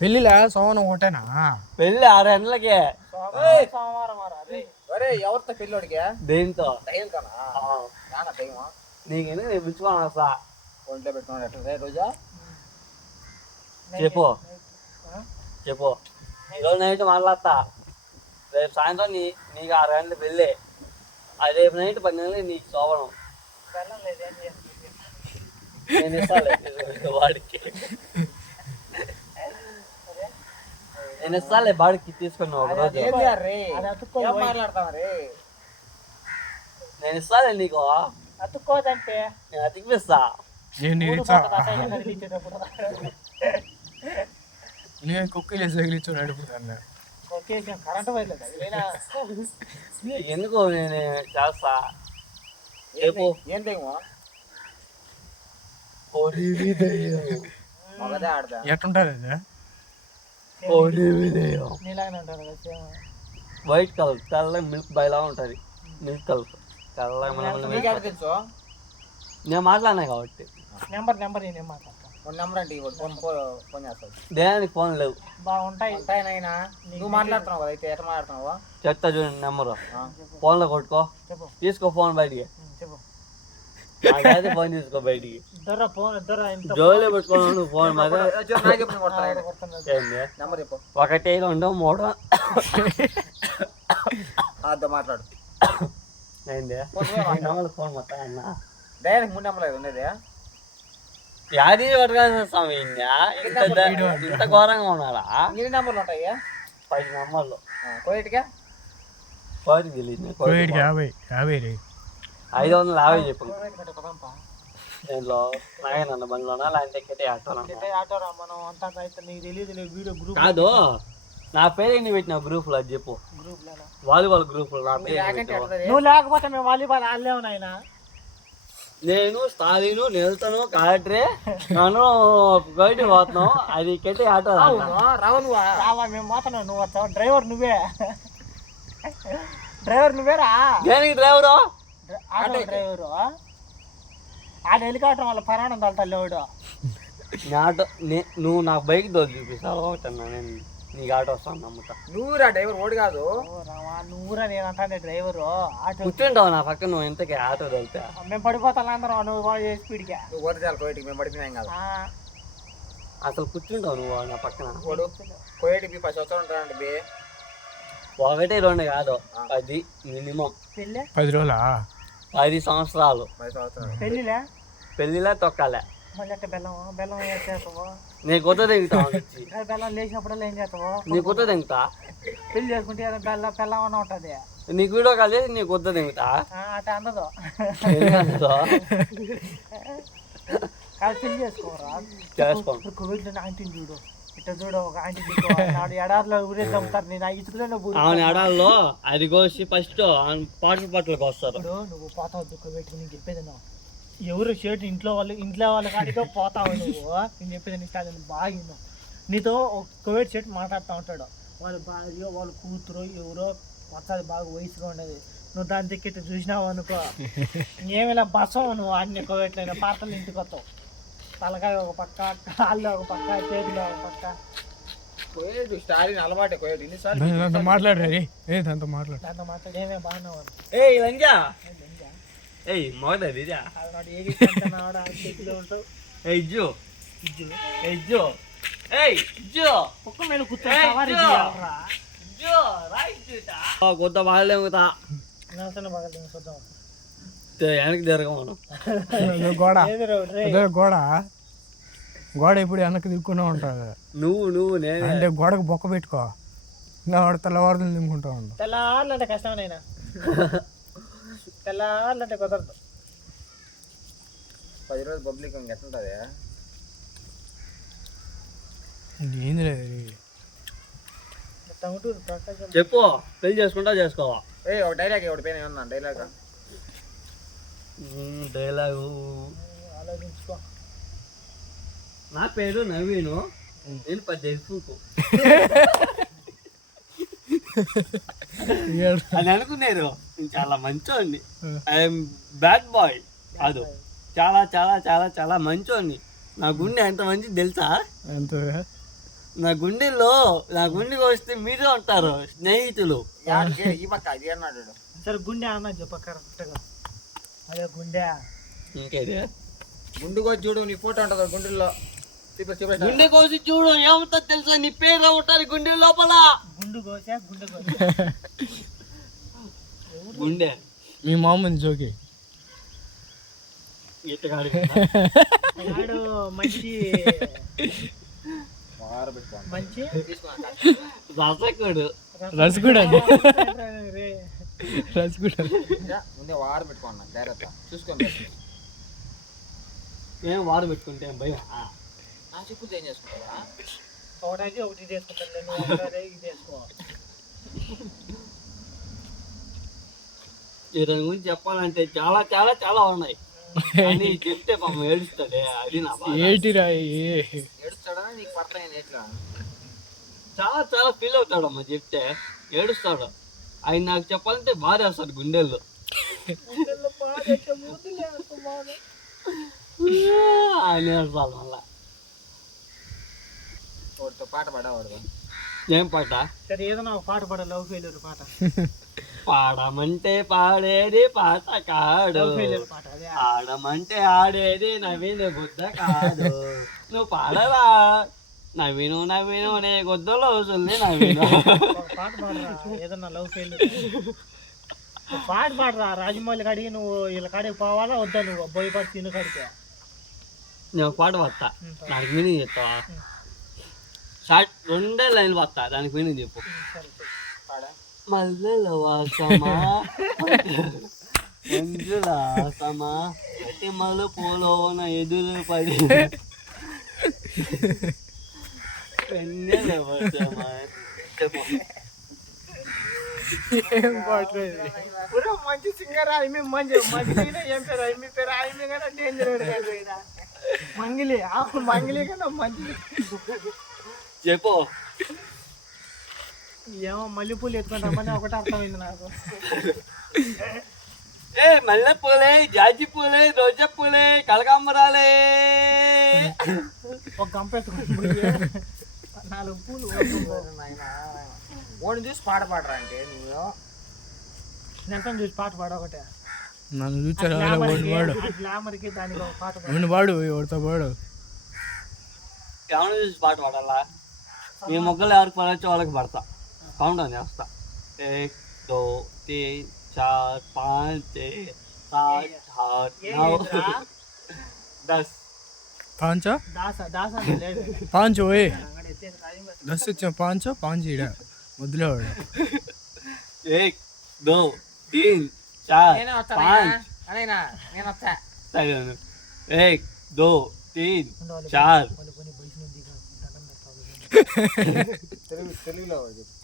పెళ్ళిలా సోమవారం ఒకటేనా? పెళ్ళి 6 గంటలకే. ఎవరితో పెళ్ళోడికి? దేంతో? దయ్యమా? నీకెందుకు నేను పిలుచుకోను అసలు. ఒంట్లో పెట్టుకున్నాడు రోజా. చెప్పు ఈరోజు నైట్ మాట్లాడతా. రేపు సాయంత్రం నీకు 6 గంటలకు పెళ్ళి. అది రేపు నైట్ 10 గంటలకి నీకు శోభనం. నేను ఇస్తాలే వాడికి, నేను ఇస్తాలే బాడికి తీసుకున్నావు ఒక రోజు. నేను ఇస్తాలే నీకు. అతుక్కోదంటే నేను అతికిపిస్తా. నేను కుక్కలు వేసి నడుపుతాను. కరెంట్ ఎందుకు నేను చేస్తా. రేపు ఏం దయ్యమా? మగదే ఆడదా? ఎట్టుంటది అది? వైట్ కలర్ తెల్ల మిల్క్ బైలా ఉంటది. మిల్క్ కలర్ తెల్ల. నేను మాట్లాడినా కాబట్టి నెంబర్ నేను మాట్లాడతాను. నెంబర్ అంటే ఫోన్ చేస్తావు. దేనికి ఫోన్ లేవు. బాగుంటాయి. ఉంటాయినైనా నువ్వు మాట్లాడుతున్నావు కదా, అయితే ఎట్లా మాట్లాడుతున్నావా? చెప్తా చూడండి నెంబరు. ఫోన్లో కొట్టుకో. తీసుకో ఫోన్ బయటికి. నాకైతే ఫోన్ తీసుకో బయటికి. జోలో పెట్టుకోను నువ్వు ఫోన్. మరి నెంబర్ చెప్పు. 1 2 3 మాట్లాడు. అయిందే ఫోన్ మొత్తం అన్న. డైరెక్ట్ 3 నెంబర్లు ఉండేది. యాది పట్టుకోవాలి స్వామి. ఇంత ఘోరంగా ఉన్నాడా? ఎన్ని నెంబర్లు ఉంటాయా? 10 నెంబర్లు. కోయిట్గా కోయిట్కి తెలియదు. 550 చెప్పు. దేంట్లో నాయన బండిలోనా లేదంటే ఎక్కితే ఆటోనా? కాదు, నా పేరు నీ పెట్టిన గ్రూప్ లో చెప్పు. వాలీబాల్ గ్రూప్ లో నా పేరు. నువ్వు లేకపోతే మేము వాలీబాల్ ఆడలేము నాయన. నేను స్టాలిను వెళ్తాను కాట్రే నన్ను గైడ్ పోతున్నావు. అది కెట్టి ఆటో రావా? మేము పోతున్నావు. నువ్వు వస్తావు. డ్రైవర్ నువ్వేరా? దేనికి డ్రైవరు? Auto driver. ఆడ హెలికాప్టర్ వాళ్ళ పరాణం తల్లేవాడు. ఆటో నువ్వు నాకు బైక్ దోలు చూపిస్తావు ఒకటన్నా. నేను నీకు ఆటో వస్తాను నమ్ముతా. నువ్వురా డ్రైవర్, ఓడి కాదు. నువ్వురా నేను అంటే డ్రైవరు. ఆటో కూర్చుంటావు నా పక్కన. నువ్వు ఎంతకి ఆటో తోలితే మేము పడిపోతాను అందరం. నువ్వు స్పీడ్గా నువ్వు ఓడిచాలి. కోయిటికి మేము పడిపోయినాం కాదు. అసలు కూర్చుంటావు నువ్వు నా పక్కన. కోయిటికి 10 సంవత్సరాలు ఉంటానండి బే. 1 2 కాదు, 10 మినిమం. 10 రోజులా? 10 సంవత్సరాలు. 10 సంవత్సరాలు. పెళ్ళిలా తొక్కాలే. బెల్లం చేస్తావు. నీ కొత్త దిగుతా. బెల్లం లేచినప్పుడల్లా ఏం చేస్తావు? నీ కొత్త దిగుతా. పెళ్లి చేసుకుంటే బెల్లం అన్న ఉంటుంది. నీకు వీడియో కాల్ చేసి నీ కొత్త దిగుతా. అట్లా అందదు. పెళ్లి చేసుకోరా? కోవిడ్ 19 చూడు. ఇట్లా చూడు, ఒక ఆంటీ ఎడారిలో ఊరేది అమ్ముతారు. నేను ఇసుకలో ఎడారిలో అది కోసి ఫస్ట్ పాటలకు వస్తారు. నువ్వు పోతావు కోవిడ్. నేను చెప్పేది ఎవరు షర్ట్ ఇంట్లో వాళ్ళ కాడితో పోతావు నువ్వు. నేను చెప్పేది నీ స్టాయిల్ బాగా. నీతో కోవిడ్ షర్ట్ మాట్లాడుతూ ఉంటాడు. వాళ్ళ భార్య వాళ్ళ కూతురు ఎవరో వస్తుంది, బాగా వయసుగా ఉండేది. నువ్వు దాని దిక్కిట్టు చూసినావు అనుకో, ఏమిలా బసవు నువ్వు. అన్ని కోవిడ్లైనా పాటలు ఇంటికి వస్తావు. తలకాయ ఒక పక్క, కాళ్ళు ఒక పక్క, చేతిలో ఒక పక్క. కోయిట్ స్టాలిన్ అలవాటే. కోయిట్ ఎన్నిసార్లు మాట్లాడారు. దాంతో మాట్లాడి ఏమే బాగున్నావు. కొత్త బాగా వెనక్కి తిరగమను. గోడ ఇప్పుడు వెనక్కి తిరుక్కునే ఉంటుంది. నువ్వు నేను అంటే గోడకు బొక్క పెట్టుకో. తెల్లవారులు తిమ్ముకుంటా ఉంటా. తెల్లారంటే కష్టమేనైనా. తెల్లారంటే కుదరదు. 10 రోజులు పబ్లిక్ ఎట్లుంటుంది? ఏంది లేదు. చెప్పు. పెళ్లి చేసుకుంటా చేసుకోవా? ఒక డైలాగ్ ఒకటి పైన ఏమన్నా డైలాగ్ ఆలోచించుకో. నా పేరు నవీను. నేను 10 తెలుసుకు అని అనుకున్నారు. చాలా మంచోండి. I'm bad boy. కాదు, చాలా చాలా చాలా చాలా మంచోండి. నా గుండె ఎంత మంచిది తెలుసా? నా గుండెకి వస్తే మీరే ఉంటారు స్నేహితులు. ఈ పక్క అది అన్నాడు. సరే గుండె అన్న చెప్ప కరెక్ట్గా. అదే గుండె. ఇంకేదే గుండుకు వచ్చి చూడు, నీ ఫోటో ఉంటుంది గుండెల్లో. గుండె కోసి చూడు, ఏమవుతుందో తెలుసా? నీ పేరు ఉంటుంది గుండె లోపల. గుండు కోసా గుండె మీ మామూలు జోకి ఈతగాడు మంచి పెట్టుకోండి. మంచి రసకుడు. రసగుడ రసగుడ ముందే వారు పెట్టుకోండి, జాగ్రత్త చూసుకోండి. ఏం వాడు పెట్టుకుంటే భయం. నా చిక్కులు ఏం చేసుకుంటావా? ఒకటి ఒకటి చేసుకుంటాను. ఇది చేసుకో. దాని గురించి చెప్పాలంటే చాలా చాలా చాలా ఉన్నాయి. అని చెప్తే పాపం ఏడుస్తాడే, అది నా బాధ. ఏటిరా ఏడుస్తాడా? నీకు పడతాయి ఎట్లా? చాలా చాలా ఫీల్ అవుతాడమ్మా చెప్తే, ఏడుస్తాడు. ఆయన నాకు చెప్పాలంటే బాధేస్తాడు గుండెల్లో. ఆయన ఏడుస్తాడు మళ్ళా. వాడితో పాట పాడవాడు. ఏం పాట? సరే ఏదైనా ఒక పాట పాడ, లవ్ ఫెయిల్యూర్ పాట. పాడమంటే పాడేది పాట కాడు, లవ్ ఫెయిల్యూర్ పాట. అదే ఆడమంటే ఆడేది నవీన బుద్ధ కాదు. నువ్వు పాడరా నవీను నవీను నే గొద్దలో వస్తుంది నవీను. ఒక పాట పాడరా ఏదన్నా లవ్ ఫెయిల్యూర్. ఒక పాట పాడరా. రాజమౌళి కాడికి నువ్వు వీళ్ళ కాడికి పోవాలా వద్దా? నువ్వు బోయి పాట తిను కాడికి. నేను పాట వస్తా, దానికి మీనింగ్ చెప్తావా? షార్ట్ 2 లైన్లు వస్తా, దానికి మీనింగ్ చెప్పు. సరే పాడా? మల్లెల వాసమా మంజుల వాసమా ప్రతి మలుపులోన ఎదురు పడి వెన్నెల వాసమా. చెప్పు. ఏం పాట పురా మంచి సింగర్. ఆమె మంచి మంచి ఏం పేరు? ఆమె పేరు ఆమె కన్నా డేంజర్. మంగిలి మంగిలి కన్నా మంచి. చెప్పు. ఏమో మల్లెపూలు ఎత్తుకుంటామని ఒకటి అర్థమైంది నాకు. ఏ మల్లె పూలే, జాజి పూలే, రోజా పూలే, కలకాంబరాలే. ఒక గంప ఎత్తుకుంటే 4 పూలు. ఓడిని చూసి పాట పాడరా అంటే నువ్వు నెంతం చూసి పాట పాడు ఒకటే. నన్ను చూచారు వాడు గ్లామర్కి దానికి ఒక పాట పాడు. అవును వాడు ఎవరితో వాడు ఎవరిని చూసి పాట పాడాలా? మీ మొగ్గలు ఎవరికి పడవచ్చు వాళ్ళకి పడతా. కౌంట్ అని వేస్తా. 1 2 3 4 5 6 7 8 9 10. पाँच దాసా లేదు. पाँच ओए అంగడి ఎత్తేసి కాయం వేస్తా. 10 వచ్చా 5 5 ఇడ వదిలేవాడు 1 2 3 4 నేనే 5 వస్తానా? అనైనా నేను వస్తా. 1 2 3 4 వాళ్ళు కొని బయట నుంచి దండం పెడతావు. తెలుగులో చెప్పు.